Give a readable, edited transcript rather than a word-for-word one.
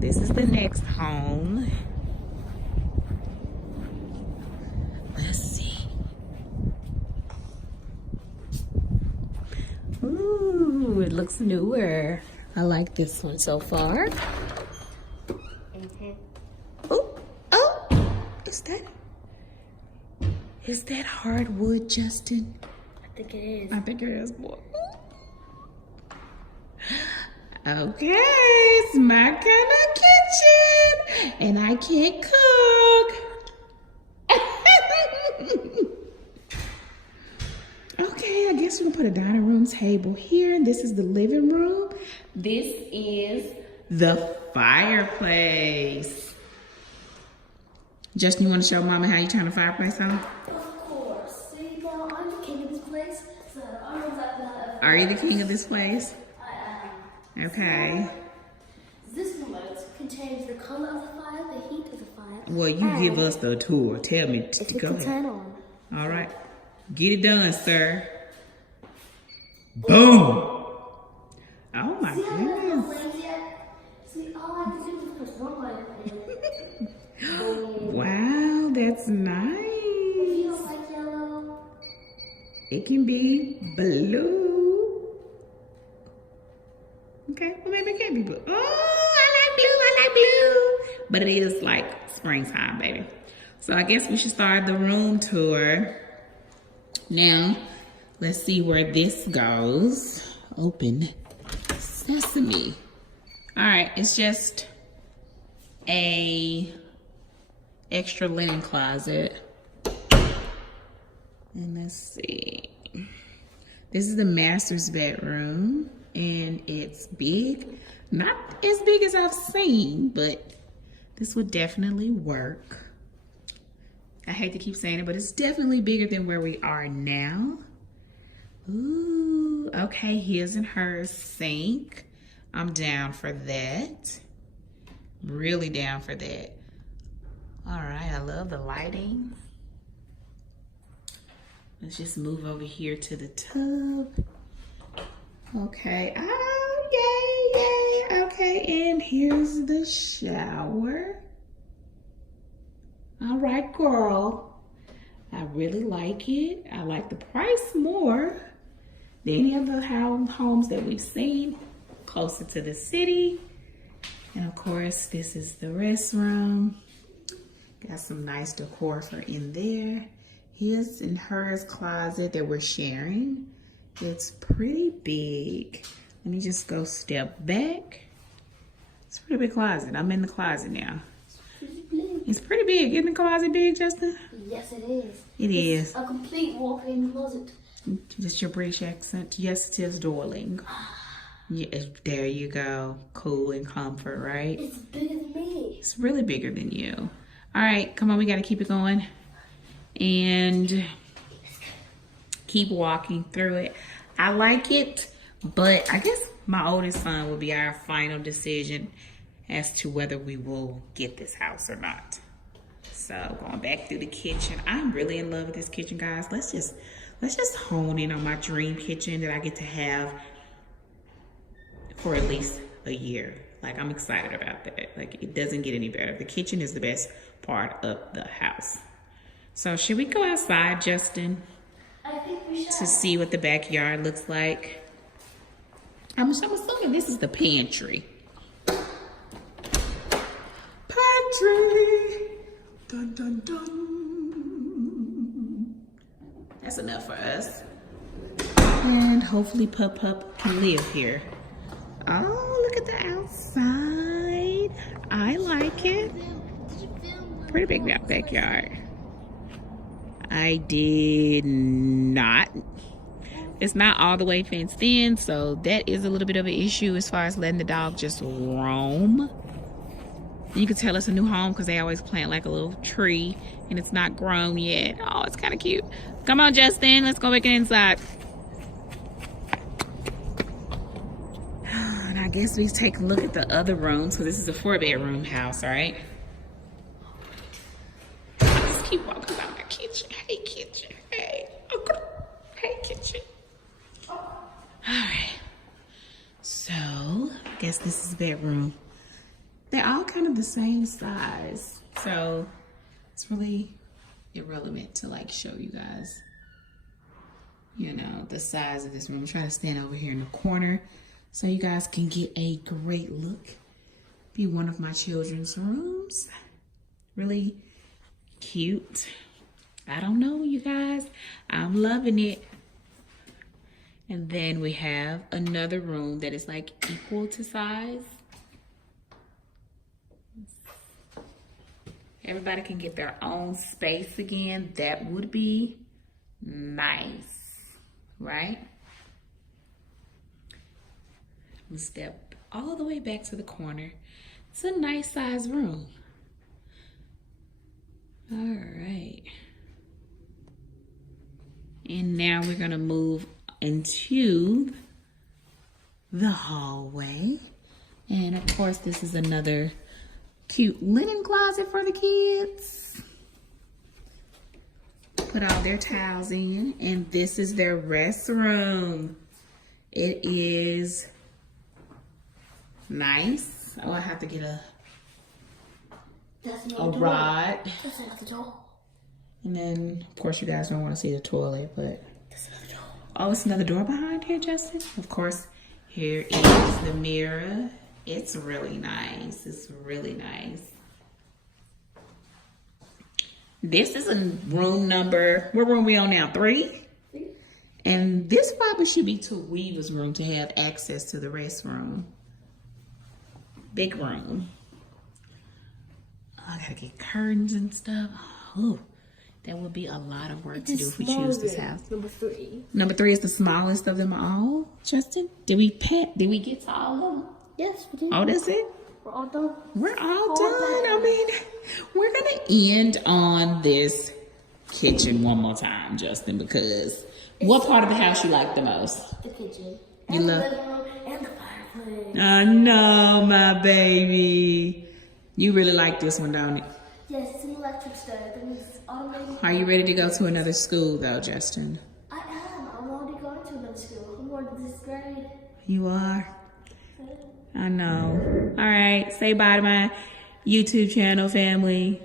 this is the next home. Let's see. Ooh, it looks newer. I like this one so far. Oh, is that hardwood, Justin? I think it is. I think it is, boy. Okay, it's my kind of kitchen, and I can't cook. Okay, I guess we can put a dining room table here, and this is the living room. This is the fireplace. Justin, you want to show Mama how you turn the fireplace on? Of course. See, now I'm the king of this place, so I'm like that. Are you the king of this place? I am. Okay. This remote contains the color of the fire, the heat of the fire. Well, you give us the tour. Tell me. If it Go can ahead. turn on. All right. Get it done, sir. Boom. Oh, my See how there's no goodness. flames yet? See, all I have to do is push one button and Wow, that's if you nice. don't like yellow, It can be blue. Okay, well, maybe it can't be blue. Oh, I like blue. But it is like springtime, baby. So I guess we should start the room tour. Now, let's see where this goes. Open sesame. All right, it's just a extra linen closet. And let's see. This is the master's bedroom, and it's big. Not as big as I've seen, but this would definitely work. I hate to keep saying it, but it's definitely bigger than where we are now. Ooh, okay, his and hers sink. I'm down for that. Really down for that. All right, I love the lighting. Let's just move over here to the tub. Okay, oh, yay. Okay, and here's the shower. All right, girl. I really like it. I like the price more than any of the homes that we've seen closer to the city. And of course, this is the restroom. Got some nice decor for in there. His and hers closet that we're sharing. It's pretty big. Let me just go step back. It's a pretty big closet. I'm in the closet now. It's pretty big. Isn't the closet big, Justin? yes, it is. It is. A complete walk-in closet. Just your British accent. Yes, it is, darling. Yes, there you go. Cool and comfort, right? It's bigger than me. It's really bigger than you. All right, come on. We got to keep it going. And keep walking through it. I like it, but I guess my oldest son will be our final decision as to whether we will get this house or not. So going back through the kitchen, I'm really in love with this kitchen, guys. Let's just hone in on my dream kitchen that I get to have for at least a year. Like, I'm excited about that. Like, it doesn't get any better. The kitchen is the best part of the house. So should we go outside, Justin, I think we should. to see what the backyard looks like? I'm assuming this is the pantry. Pantry. Dun, dun, dun. That's enough for us. And hopefully Pup can live here. Oh, look at the outside. I like it. Pretty big backyard. I did not. It's not all the way fenced in, so that is a little bit of an issue as far as letting the dog just roam. You can tell it's a new home because they always plant like a little tree and it's not grown yet. Oh, it's kind of cute. Come on, Justin, let's go back inside. And I guess we take a look at the other rooms because this is a 4-bedroom house, right? Let's keep walking by my kitchen. Hey, kitchen. Hey. Hey, kitchen. All right. So, I guess this is bedroom they're all kind of the same size. So it's really irrelevant to like show you guys, you know, the size of this room. I'm trying to stand over here in the corner so you guys can get a great look. Be one of my children's rooms. Really cute. I don't know, you guys. I'm loving it. And then we have another room that is like equal to size. Everybody can get their own space again. That would be nice, right? We'll step all the way back to the corner. It's a nice size room. All right. And now we're gonna move into the hallway. And of course, this is another cute linen closet for the kids. Put all their towels in, and this is their restroom. It is nice. Oh, I have to get a rod. That's another door. And then, of course, you guys don't want to see the toilet, but That's another door. oh, it's another door behind here, Justin. Of course, here is the mirror. It's really nice. It's really nice. This is a room number, what room we on now? 3? And this probably should be Taweeva's room to have access to the restroom. Big room. Oh, I gotta get curtains and stuff. Oh, that would be a lot of work to do if we choose this house. Number 3. Number 3 is the smallest of them all. Justin, did we get to all of them? Yes, we did. Oh, that's it? We're all done. We're all done. I mean, we're gonna end on this kitchen one more time, Justin, because what part of the house you like the most? The kitchen. You And love- the living room and the fireplace. I know, my baby. You really like this one, don't you? Yes, it's an electric stove. And it's automated. Are you ready to go to another school, though, Justin? I am. I'm already going to another school. I'm going to this grade. You are? I know. All right, say bye to my YouTube channel, family.